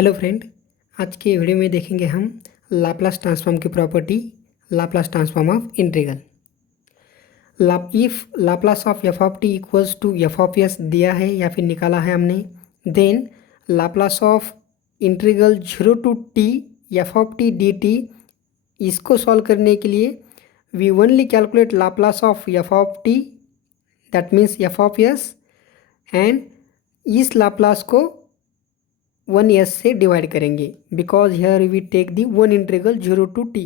Hello friend, आज के video में देखेंगे हम लाप्लास ट्रांसफॉर्म की property Laplace transform of integral. If Laplace of F of T equals to F of S दिया है या फिर निकाला है हमने, then Laplace of integral 0 to T F of T D T, इसको सॉल्व करने के लिए we only calculate Laplace of F of T, that means F of S, and इस लाप्लास को 1s से डिवाइड करेंगे because here we take the one integral 0 to T.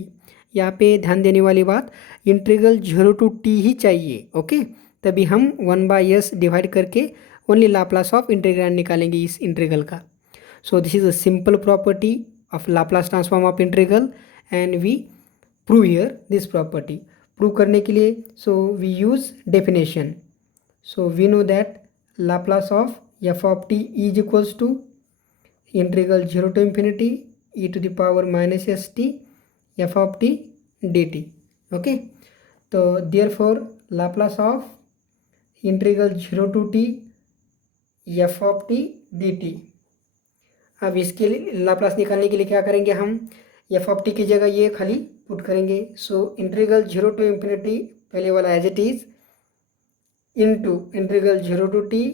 यहाँ पे ध्यान देने वाली बात, इंटीग्रल 0 टू टी ही चाहिए, ओके। तभी हम 1/s डिवाइड करके ओनली लाप्लास ऑफ इंटीग्रल निकालेंगे इस इंटीग्रल का। So this is a simple property of Laplace transform of integral and we prove here this property. Prove करने के लिए so we use definition. So we know that Laplace of F of t is equals to integral 0 to infinity e to the power minus st f of t dt, okay. तो therefore Laplace of integral 0 to t f of t dt। अब इसके लिए Laplace निकालने के लिए क्या करेंगे हम, f of t की जगह ये खाली पुट करेंगे। सो इंटीग्रल 0 to infinity पहले वाला as it is into integral 0 to t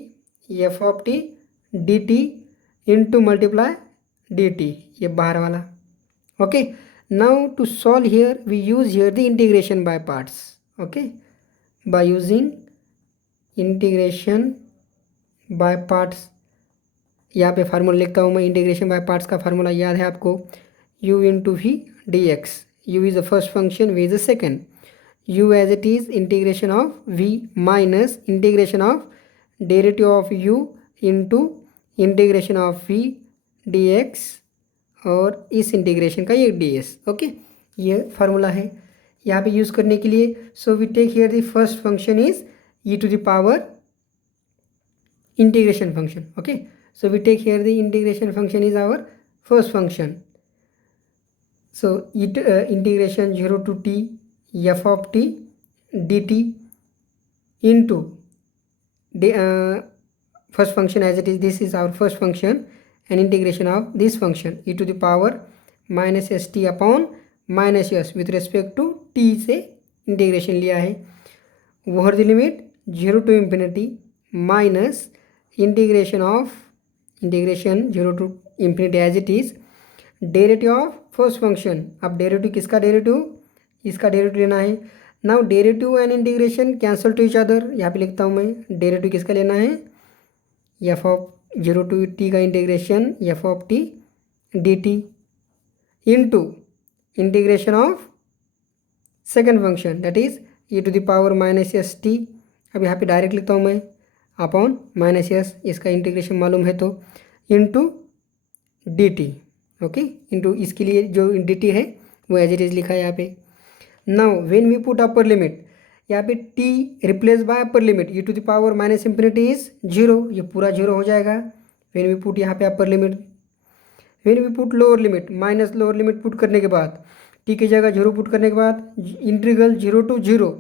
f of t dt into multiply d t, ये बाहर वाला, okay. Now to solve here we use here the integration by parts, okay. By using integration by parts, यहाँ पे formula लिखता हूँ मैं। Integration by parts का formula याद है आपको, u into v d x. U is the first function, v is the second. u as it is integration of v minus integration of derivative of u into integration of v dx और इस integration का ये ds, okay. ये formula है यहाँ पे use करने के लिए। So we take here the first function is e to the power integration function, okay. So we take here the integration function is our first function. So integration 0 to t f of t dt into first function as it is, this is our first function, and integration of this function e to the power minus st upon minus s with respect to t से integration लिया है। Over the limit 0 to infinity minus integration 0 to infinity as it is derivative of first function. अब derivative किसका derivative, इसका derivative लेना है। Now derivative and integration cancel to each other, यहाँ पे लिखता हूँ मैं। डेरिवेटिव किसका लेना है, एफ ऑफ 0 to t का integration f of T D t into integration of second function that is e to the power minus s t. अब यहाँ पे डायरेक्ट लिखता हूँ मैं, अपॉन माइनस एस, इसका इंटीग्रेशन मालूम है तो, into d t, okay. Into इसके लिए जो डी टी है वो एज इट इज लिखा है यहाँ पे। Now when we put upper limit, यहाँ पे t replace by upper limit e to the power minus infinity is 0, ये पूरा 0 हो जाएगा। व्हेन वी पुट यहाँ पे upper limit, when we put lower limit, minus lower limit put करने के बाद t की जगह 0 पुट करने के बाद इंटीग्रल 0 to 0,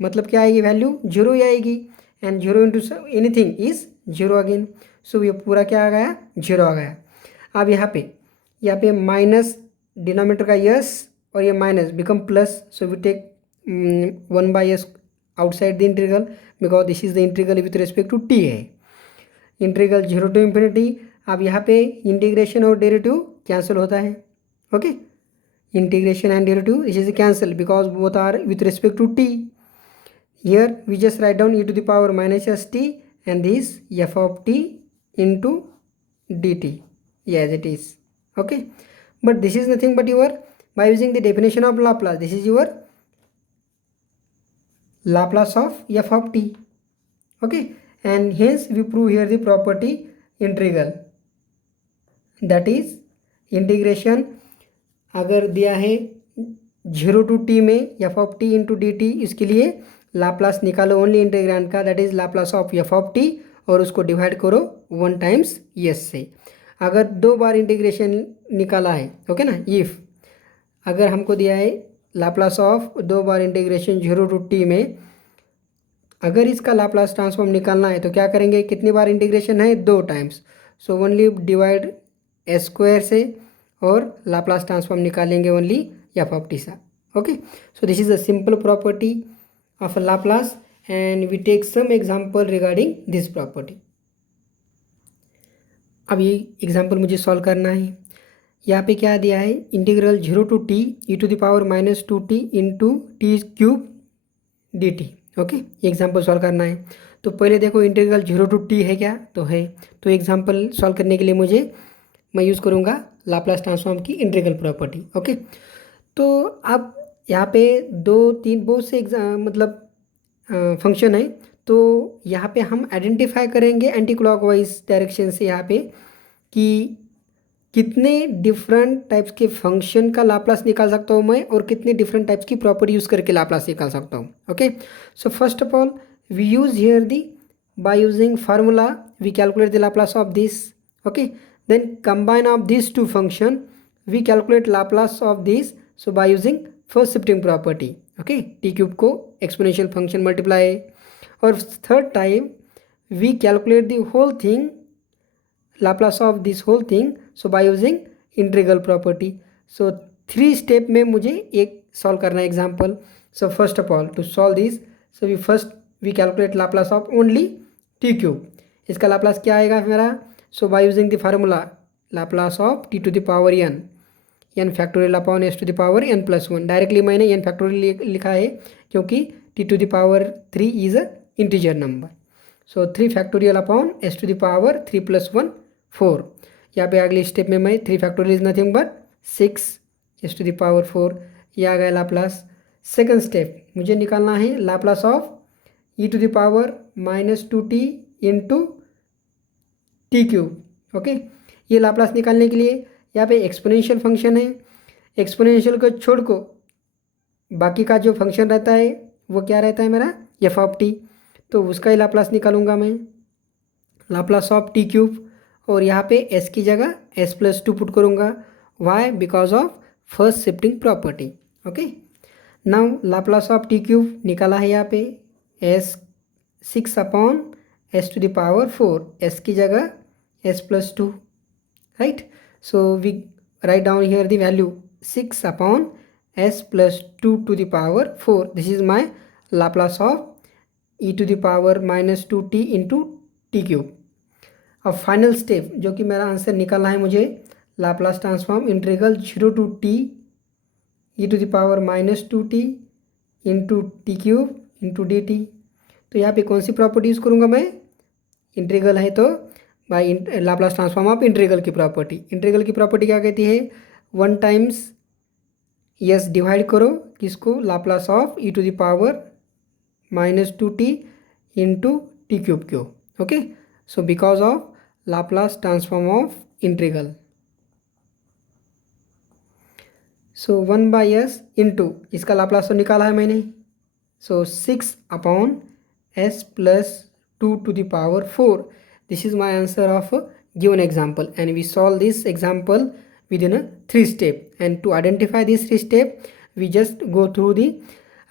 मतलब क्या आएगी, वैल्यू 0 ही आएगी। And 0 into anything is 0 again. So ये पूरा क्या आ गया, 0 आ गया। अब यहाँ पे माइनस डिनोमिनेटर का यस और ये minus become plus. So we take 1/s outside the integral because this is the integral with respect to t है। इंटीग्रल 0 to infinity, अब यहाँ पे इंटीग्रेशन और डेरिवेटिव कैंसिल होता है, okay. Integration and derivative this is cancel because both are with respect to t। Here we just write down e to the power minus s t and this f of t into dt, as it is, okay. But this is nothing but your, by using the definition of Laplace, this is your Laplace of f of t, okay, and hence we prove here the property integral, that is integration अगर दिया है 0 to t में f of t into dt, इसके लिए Laplace निकालो only integrand का, that is Laplace of f of t, और उसको डिवाइड करो 1 times s से। अगर 2 बार इंटीग्रेशन निकाला है, ओके ना, इफ अगर हमको दिया है Laplace of 2 bar integration 0 to t में, अगर इसका लाप्लास ट्रांसफॉर्म निकालना है तो क्या करेंगे, कितनी बार इंटीग्रेशन है, 2 times. So only divide s square से और लाप्लास ट्रांसफॉर्म निकालेंगे ओनली एफ ऑफ टी सा. Okay, so this is a simple property of a Laplace and we take some example regarding this property. अब ये example मुझे solve करना है. यहाँ पे क्या दिया है, integral 0 to t e to the power -2t into T cube d t. Okay, ये एग्जाम्पल सॉल्व करना है. तो पहले देखो इंटीग्रल 0 टू टी है क्या, तो है. तो एग्जाम्पल सॉल्व करने के लिए मैं यूज़ करूँगा लाप्लास ट्रांसफॉर्म की इंटीग्रल प्रॉपर्टी. ओके, तो अब यहाँ पे 2-3 बहुत से मतलब फंक्शन है. तो यहाँ पे हम आइडेंटिफाई करेंगे एंटी क्लॉकवाइज डायरेक्शन से यहाँ पे कि कितने डिफरेंट टाइप्स के फंक्शन का लाप्लास निकाल सकता हूँ मैं और कितने डिफरेंट टाइप्स की प्रॉपर्टी यूज़ करके लाप्लास निकाल सकता हूँ. Okay, so first of all we use here the by using formula we calculate the Laplace of this. Okay, then combine of this two function we calculate Laplace of this. So by using first shifting property. Okay, t cube को exponential function multiply. और third time we calculate the whole thing Laplace of this whole thing so by using integral property. So 3 step में मुझे एक solve करना है example. So first of all to solve this, so we calculate Laplace of only T cube. इसका Laplace क्या आएगा मेरा, so by using the formula Laplace of T to the power N factorial upon S to the power n plus 1. Directly मैंने N factorial लिखा है क्योंकि T to the power 3 is a integer number. So 3 factorial upon S to the power 3 प्लस 1 4. यहाँ पे अगले step में मैं 3 factorial is nothing but 6 s to the power 4. ये आ गया लाप्लास. सेकंड स्टेप मुझे निकालना है Laplace of E to the power -2t into T cube. Okay, ये लाप्लास निकालने के लिए यहाँ पे एक्सपोनेंशियल फंक्शन है. एक्सपोनेंशियल को छोड़ को बाकी का जो फंक्शन रहता है वो क्या रहता है मेरा एफ ऑफ टी. तो उसका ही लाप्लास निकालूंगा मैं, लाप्लास ऑफ टी क्यूब. और यहाँ पे s की जगह s+2 पुट करूँगा. Why, because of first shifting property. Okay, now Laplace of t cube निकाला है यहाँ पे s 6 upon s to the power 4. s की जगह s+2. Right, so we write down here the value 6 upon s+2 to the power 4. This is my Laplace of e to the power -2t into T cube. अब final step जो कि मेरा answer निकालना है मुझे, Laplace transform integral 0 to t e to the power -2t into T cube into d t. तो यहाँ पे कौन सी प्रॉपर्टी यूज़ करूँगा मैं, इंटीग्रल है तो by Laplace transform of integral की प्रॉपर्टी. इंटीग्रल की प्रॉपर्टी क्या कहती है, 1 टाइम्स यस डिवाइड करो किसको, Laplace of E to the power -2t into T cube को. Okay, so because of Laplace transform of integral, so 1 by s into इसका Laplace तो निकाला है मैंने. so 6 upon s+2 to the power 4. this is my answer of a given example and we solve this example within a 3 step. and to identify this 3 step we just go through the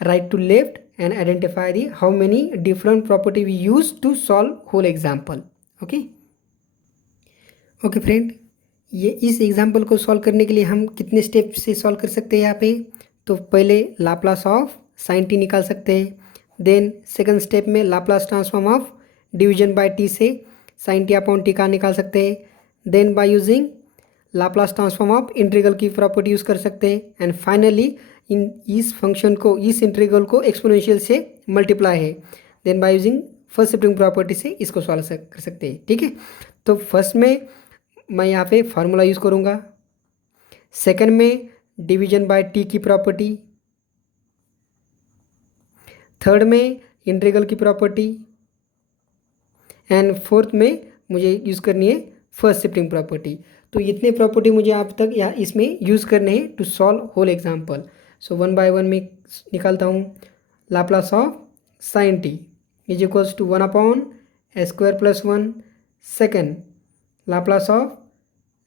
right to left and identify the how many different property we use to solve whole example. Okay friend, ये इस example को solve करने के लिए हम कितने step से solve कर सकते हैं यहाँ पे. तो पहले लाप्लास ऑफ साइन टी निकाल सकते हैं. देन सेकंड स्टेप में Laplace transform of division by t से साइन टी अपॉन टी का निकाल सकते हैं. Then by using Laplace transform of integral की प्रॉपर्टी यूज़ कर सकते हैं. एंड फाइनली इस फंक्शन को, इस इंटीग्रल को एक्सपोनेंशियल से मल्टीप्लाई है. Then by using first shifting property से इसको सॉल्व कर सकते हैं. ठीक है, तो फर्स्ट में मैं यहाँ पे फार्मूला यूज़ करूँगा. सेकंड में डिवीजन बाय टी की प्रॉपर्टी. थर्ड में इंटीग्रल की प्रॉपर्टी. एंड फोर्थ में मुझे यूज़ करनी है फर्स्ट शिफ्टिंग प्रॉपर्टी. तो इतने प्रॉपर्टी मुझे आप तक यहाँ इसमें यूज़ करने हैं to solve whole example. So 1 by 1 में निकालता हूँ. Laplace of sine t is equals to 1 upon s² + 1. Second Laplace of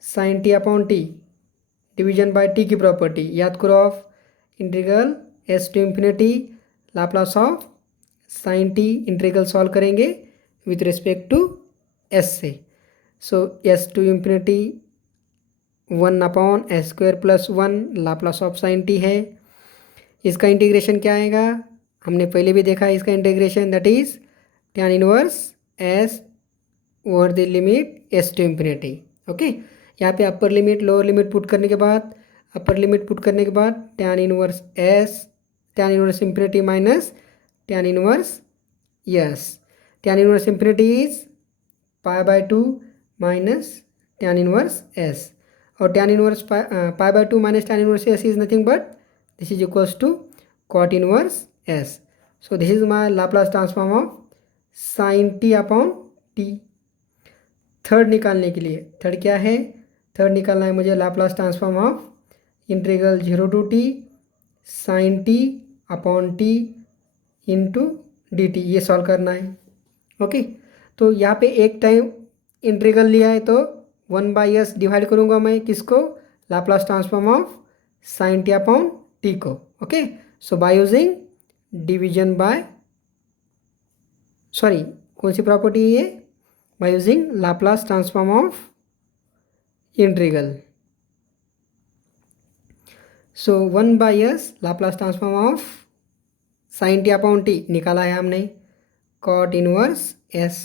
sine T upon t division by t की प्रॉपर्टी याद करो of integral s to infinity Laplace of sine t. Integral solve करेंगे with respect to s से. So s to infinity 1 upon s square plus 1 Laplace of sine T है। इसका integration क्या आएगा, हमने पहले भी देखा है इसका integration, that is tan inverse s over the limit s to infinity. Okay, यहाँ पे upper limit lower limit put करने के बाद, अपर लिमिट पुट करने के बाद tan inverse s, tan inverse infinity minus tan inverse s, tan inverse infinity is pi by 2 minus tan inverse s, और tan inverse pi by 2 minus tan inverse s is nothing but this is equals to cot inverse s. So this is my Laplace transform of sine T upon t. Third निकालने के लिए, third क्या है, third निकालना है मुझे Laplace transform of integral 0 to t sine T upon t into d t, ये solve करना है। ओके, तो यहाँ पे एक टाइम इंटीग्रल लिया है तो 1/s डिवाइड करूँगा मैं किसको, Laplace transform of sine T upon T को। Okay, so by using division by, sorry कौन सी प्रॉपर्टी है ये, by using Laplace transform of integral. So 1/s Laplace transform of sine T upon T निकाला है हमने, कॉट इनवर्स एस,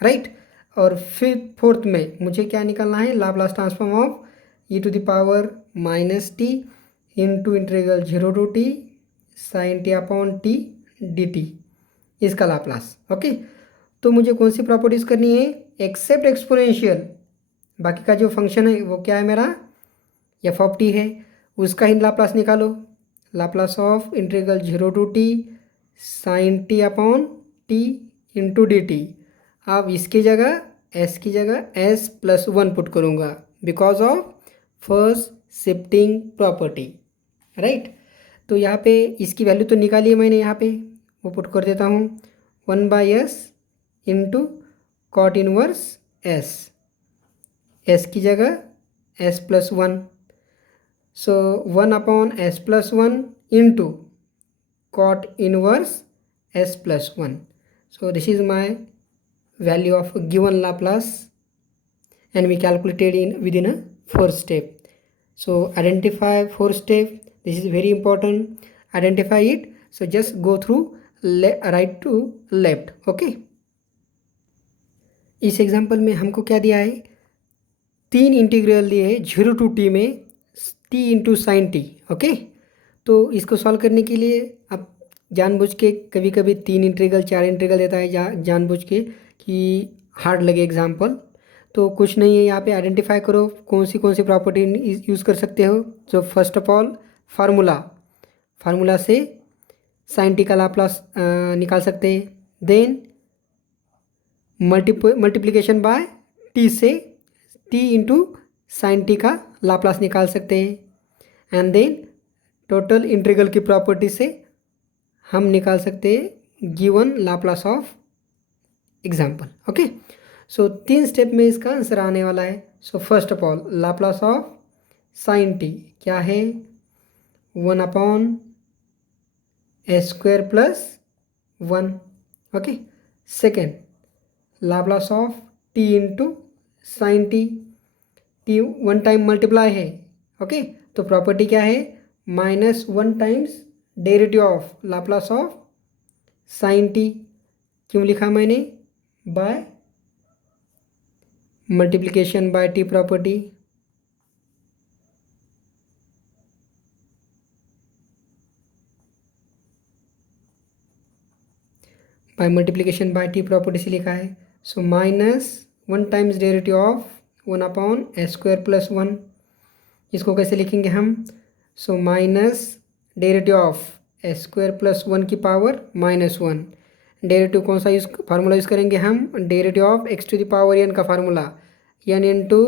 राइट। और फिर फोर्थ में मुझे क्या निकालना है, Laplace transform of E to the power minus t into integral 0 to t sine T upon t D t, इसका लाप्लास। ओके, तो मुझे कौन सी प्रॉपर्टीज़ करनी है, एक्सेप्ट एक्सपोनेंशियल, बाकी का जो फंक्शन है वो क्या है मेरा एफ ऑफ टी है, उसका ही लाप्लास निकालो, Laplace of integral 0 to t sine T upon t into d t. अब इसकी जगह एस की जगह एस प्लस 1 पुट करूँगा because of first shifting property, right. तो यहाँ पे इसकी वैल्यू तो निकाली है मैंने, यहाँ पे वो पुट कर देता हूँ, 1/s into cot inverse s, s की जगह s plus 1, so 1 upon s plus 1 into cot inverse s plus 1। So this is my value of given Laplace and we calculated in within a fourth step. So identify fourth step, this is very important, identify it, so just go through right to left. okay, इस example में हमको क्या दिया है, 3 integral दिए है 0 to T में t into sine T. Okay, तो इसको सॉल्व करने के लिए आप जानबूझ के कभी कभी 3 इंटीग्रल 4 इंटीग्रल देता है जानबूझ के कि हार्ड लगे एग्जाम्पल, तो कुछ नहीं है, यहाँ पे आइडेंटिफाई करो कौन सी प्रॉपर्टी यूज़ कर सकते हो। जो फर्स्ट ऑफ ऑल फार्मूला से साइन टी का लाप्लास निकाल सकते हैं, देन मल्टीप्लिकेशन बाय टी से टी इंटू साइन टी का लाप्लास निकाल सकते हैं, एंड देन टोटल इंटीग्रल की प्रॉपर्टी से हम निकाल सकते हैं given Laplace of example. Okay, so 3 step में इसका आंसर आने वाला है। सो first of all Laplace of sine T क्या है, 1 upon s square plus 1। Okay, second Laplace of t into sine t, t 1 time multiply है। ओके, तो property क्या है, -1 times derivative of Laplace of sine t, क्यों लिखा मैंने, by multiplication by t property. By multiplication by t property से लिखा है। So -1 times derivative of 1 upon s square plus 1, इसको कैसे लिखेंगे हम, so minus derivative of s square plus 1 की पावर -1, डेरिवेटिव कौन सा फार्मूला यूज़ करेंगे हम, derivative of x to the power n का formula, n into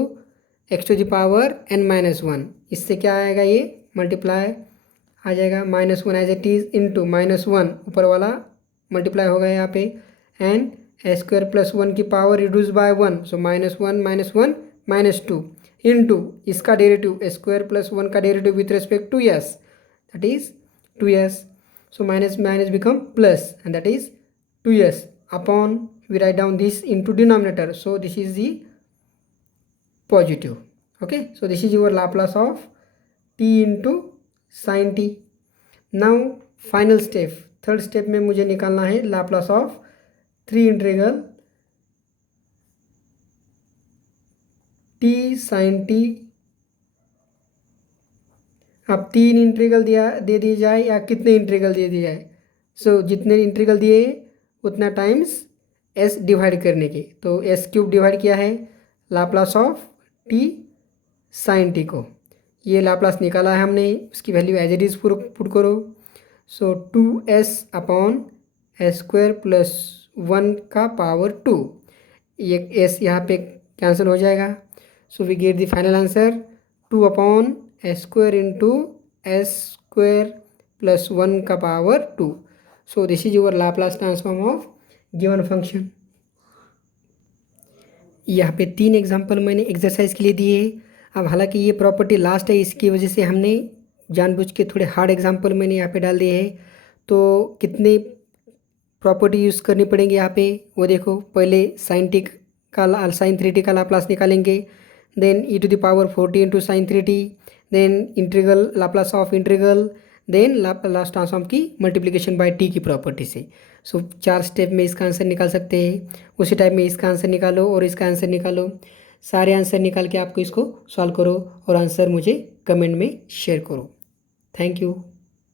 x to the power n-1, इससे क्या आएगा, ये मल्टीप्लाई आ जाएगा, -1 एज इट इज़ इंटू -1 ऊपर वाला मल्टीप्लाई होगा यहाँ पे, एंड एस स्क्वायर प्लस 1 की power reduce by 1, so -1 -2 into इसका डेरिवेटिव एस स्क्वायर प्लस 1 का derivative with respect to s, that is 2s, so minus become plus, and that is 2s upon, we write down this into denominator, so this is the positive. Okay, so this is your Laplace of t into sin t. Now final step, third step में मुझे निकालना है Laplace of 3 integral t sine t. अब 3 integral दे दिए जाए या कितने integral दे दिए जाए, सो जितने इंटीग्रल दिए उतना टाइम्स एस डिवाइड करने के, तो एस क्यूब डिवाइड किया है Laplace of t sine t को। ये लाप्लास निकाला है हमने, उसकी value as it is put करो। So 2s upon s square plus 1 का पावर 2, ये एस यहाँ पे कैंसिल हो जाएगा। So we get the final answer 2 upon s square into s square plus 1 का power 2। So this is your Laplace transform of given function. यहाँ पे 3 example मैंने एक्सरसाइज के लिए दिए। अब हालांकि ये प्रॉपर्टी लास्ट है, इसकी वजह से हमने जानबूझ के थोड़े हार्ड एग्जांपल मैंने यहाँ पे डाल दिए हैं। तो कितने प्रॉपर्टी यूज़ करनी पड़ेंगी यहाँ पे वो देखो। पहले साइन टी का साइन 3t का लाप्लास निकालेंगे, then e to the power 40 into sine 3t, then integral Laplace of integral, then Laplace transform की मल्टीप्लिकेशन बाय t की प्रॉपर्टी से। सो 4 स्टेप में इसका आंसर निकाल सकते हैं। उसी टाइप में इसका आंसर निकालो और इसका आंसर निकालो। सारे आंसर निकाल के आपको इसको सॉल्व करो और आंसर मुझे कमेंट में शेयर करो। Thank you.